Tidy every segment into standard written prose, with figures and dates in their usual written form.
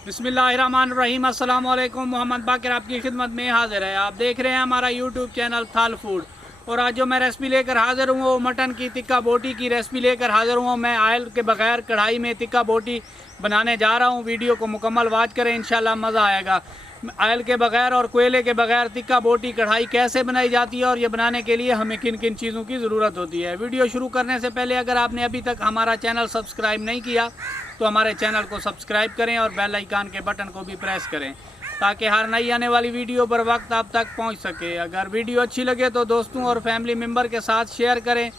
बिस्मिल्लाहिर्रहमानिर्रहीम। अस्सलाम वालेकुम। मोहम्मद बाकिर आपकी खिदमत में हाजिर है। आप देख रहे हैं हमारा यूट्यूब चैनल थाल फूड। और आज जो मैं रेसिपी लेकर हाज़िर हूँ वो मटन की टिक्का बोटी की रेसिपी लेकर हाज़िर हूँ। मैं ऑयल के बगैर कढ़ाई में टिक्का बोटी बनाने जा रहा हूँ। वीडियो को मुकम्मल वॉच करें, इंशाल्लाह मज़ा आएगा। ऑयल के बगैर और कोयले के बगैर टिक्का बोटी कढ़ाई कैसे बनाई जाती है और ये बनाने के लिए हमें किन किन चीज़ों की ज़रूरत होती है। वीडियो शुरू करने से पहले अगर आपने अभी तक हमारा चैनल सब्सक्राइब नहीं किया तो हमारे चैनल को सब्सक्राइब करें और बेल आइकन के बटन को भी प्रेस करें ताकि हर नई आने वाली वीडियो बर वक्त आप तक पहुंच सके। अगर वीडियो अच्छी लगे तो दोस्तों और फैमिली मेम्बर के साथ शेयर करें।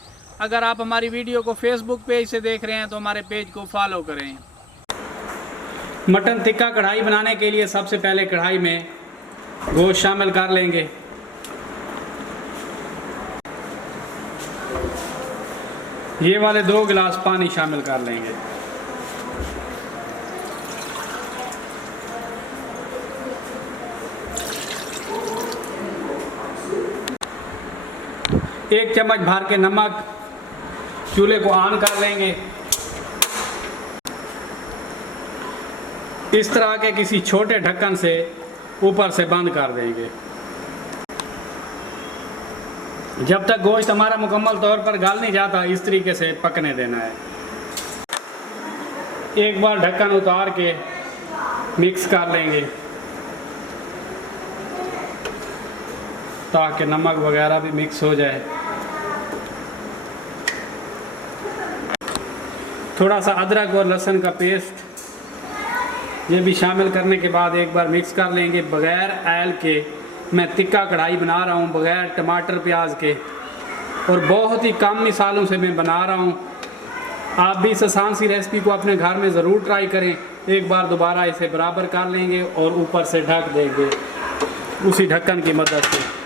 अगर आप हमारी वीडियो को फेसबुक पेज से देख रहे हैं तो हमारे पेज को फॉलो करें। मटन टिक्का कढ़ाई बनाने के लिए सबसे पहले कढ़ाई में गोश्त शामिल कर लेंगे। ये वाले 2 गिलास पानी शामिल कर लेंगे। एक चम्मच भर के नमक। चूल्हे को ऑन कर लेंगे। इस तरह के किसी छोटे ढक्कन से ऊपर से बंद कर देंगे। जब तक गोश्त हमारा मुकम्मल तौर पर गल नहीं जाता इस तरीके से पकने देना है। एक बार ढक्कन उतार के मिक्स कर लेंगे ताकि नमक वगैरह भी मिक्स हो जाए। थोड़ा सा अदरक और लहसुन का पेस्ट ये भी शामिल करने के बाद एक बार मिक्स कर लेंगे। बग़ैर ऑयल के मैं टिक्का कढ़ाई बना रहा हूँ, बग़ैर टमाटर प्याज के, और बहुत ही कम मिसालों से मैं बना रहा हूँ। आप भी इस आसान सी रेसिपी को अपने घर में ज़रूर ट्राई करें। एक बार दोबारा इसे बराबर कर लेंगे और ऊपर से ढक देंगे उसी ढक्कन की मदद से।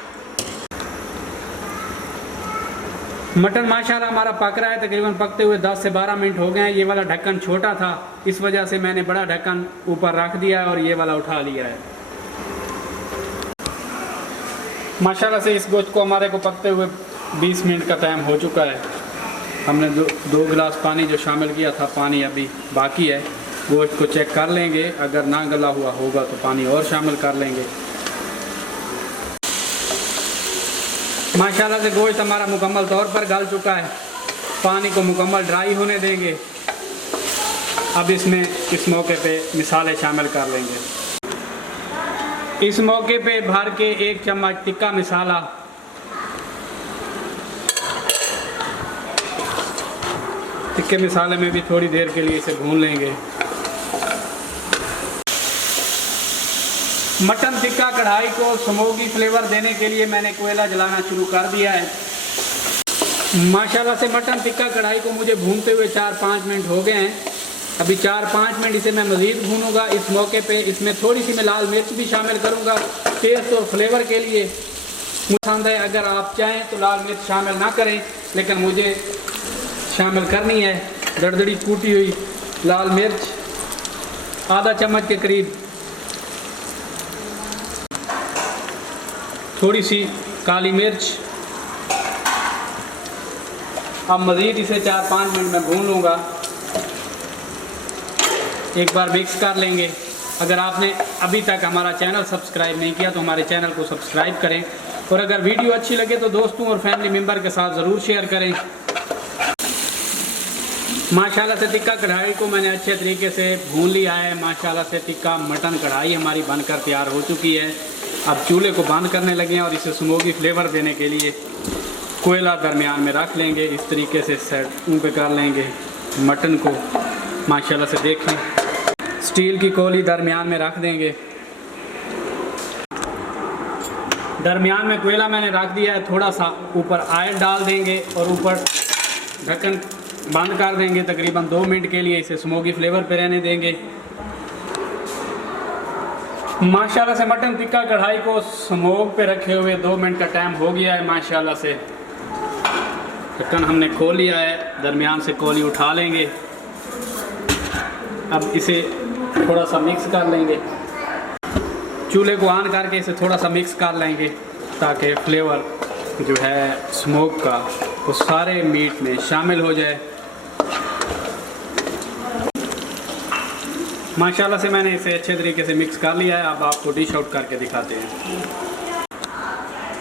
मटन माशाल्लाह हमारा पक रहा है। तकरीबन पकते हुए 10 से 12 मिनट हो गए हैं। ये वाला ढक्कन छोटा था, इस वजह से मैंने बड़ा ढक्कन ऊपर रख दिया है और ये वाला उठा लिया है। माशाल्लाह से इस गोश्त को हमारे को पकते हुए 20 मिनट का टाइम हो चुका है। हमने 2 गिलास पानी जो शामिल किया था, पानी अभी बाकी है। गोश्त को चेक कर लेंगे, अगर ना गला हुआ होगा तो पानी और शामिल कर लेंगे। माशाल्लाह से गोश्त हमारा मुकम्मल तौर पर गल चुका है। पानी को मुकम्मल ड्राई होने देंगे। अब इसमें इस मौके पे मिसाले शामिल कर लेंगे। इस मौके पे भर के 1 चम्मच टिक्का मसाला, टिक्के मसाले में भी थोड़ी देर के लिए इसे भून लेंगे। मटन टिक्का कढ़ाई को स्मोकी फ्लेवर देने के लिए मैंने कोयला जलाना शुरू कर दिया है। माशाल्लाह से मटन टिक्का कढ़ाई को मुझे भूनते हुए 4-5 मिनट हो गए हैं। अभी 4-5 मिनट इसे मैं मज़ीद भूनूंगा। इस मौके पे इसमें थोड़ी सी मैं लाल मिर्च भी शामिल करूंगा टेस्ट और फ्लेवर के लिए। मुझे पसंद है, अगर आप चाहें तो लाल मिर्च शामिल ना करें, लेकिन मुझे शामिल करनी है। दरदरी कूटी हुई लाल मिर्च आधा चम्मच के करीब, थोड़ी सी काली मिर्च। अब मज़ीद इसे 4-5 मिनट में भून लूँगा। एक बार मिक्स कर लेंगे। अगर आपने अभी तक हमारा चैनल सब्सक्राइब नहीं किया तो हमारे चैनल को सब्सक्राइब करें, और अगर वीडियो अच्छी लगे तो दोस्तों और फैमिली मेम्बर के साथ ज़रूर शेयर करें। माशाल्लाह से टिक्का कढ़ाई को मैंने अच्छे तरीके से भून लिया है। माशाल्लाह से टिक्का मटन कढ़ाई हमारी बनकर तैयार हो चुकी है। अब चूल्हे को बंद करने लगे हैं और इसे स्मोकी फ्लेवर देने के लिए कोयला दरमियान में रख लेंगे। इस तरीके से सेट पे कर लेंगे मटन को। माशाल्लाह से देखें, स्टील की कोली दरमियान में रख देंगे। दरमियान में कोयला मैंने रख दिया है। थोड़ा सा ऊपर ऑयल डाल देंगे और ऊपर ढक्कन बंद कर देंगे। तकरीबन 2 मिनट के लिए इसे स्मोकी फ्लेवर पे रहने देंगे। माशाल्लाह से मटन टिक्का कढ़ाई को स्मोक पे रखे हुए 2 मिनट का टाइम हो गया है। माशाल्लाह से ढक्कन हमने खोल लिया है। दरमियान से कोली उठा लेंगे। अब इसे थोड़ा सा मिक्स कर लेंगे। चूल्हे को ऑन करके इसे थोड़ा सा मिक्स कर लेंगे ताकि फ्लेवर जो है स्मोक का वो सारे मीट में शामिल हो जाए। माशाल्लाह से मैंने इसे अच्छे तरीके से मिक्स कर लिया है। अब आपको डिश आउट करके दिखाते हैं।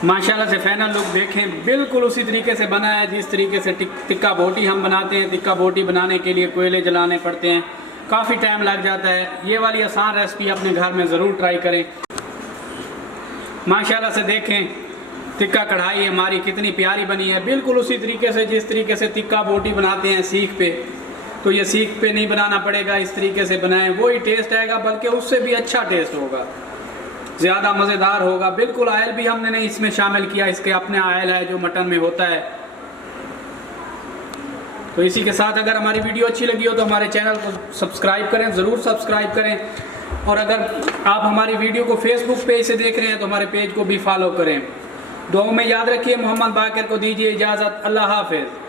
माशाल्लाह से फाइनल लुक देखें, बिल्कुल उसी तरीके से बना है जिस तरीके से टिक्का बोटी हम बनाते हैं। टिक्का बोटी बनाने के लिए कोयले जलाने पड़ते हैं, काफ़ी टाइम लग जाता है। ये वाली आसान रेसिपी अपने घर में ज़रूर ट्राई करें। माशाल्लाह से देखें टिक्का कढ़ाई हमारी कितनी प्यारी बनी है, बिल्कुल उसी तरीके से जिस तरीके से टिक्का बोटी बनाते हैं सीख पे। तो ये सीख पे नहीं बनाना पड़ेगा, इस तरीके से बनाएं, वही टेस्ट आएगा, बल्कि उससे भी अच्छा टेस्ट होगा, ज़्यादा मज़ेदार होगा। बिल्कुल ऑयल भी हमने नहीं इसमें शामिल किया, इसके अपने ऑयल है जो मटन में होता है। तो इसी के साथ अगर हमारी वीडियो अच्छी लगी हो तो हमारे चैनल को सब्सक्राइब करें, ज़रूर सब्सक्राइब करें। और अगर आप हमारी वीडियो को फेसबुक पेज से देख रहे हैं तो हमारे पेज को भी फॉलो करें। दुआओं में याद रखिए। मोहम्मद बाकर को दीजिए इजाज़त। अल्लाह हाफ़िज़।